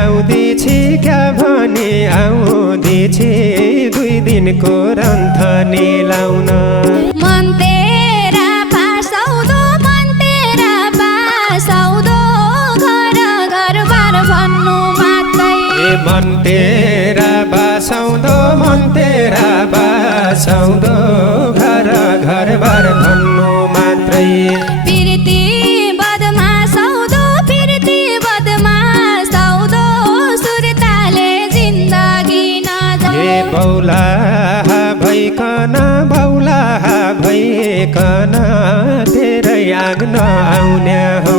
आउँदैछ क्या भने आउँदैछ 2 दिनको रन्थनी लाउन मन तेरा पासाउँदो घर घर बार भन्नु मात्रै मन तेरा बासाउँदो घर घर बार भन्नु मात्रै पिरती बदमास आउँदो सुरताले जिन्दगी नजाए बौला भइकन तेरै आग नआउने हौ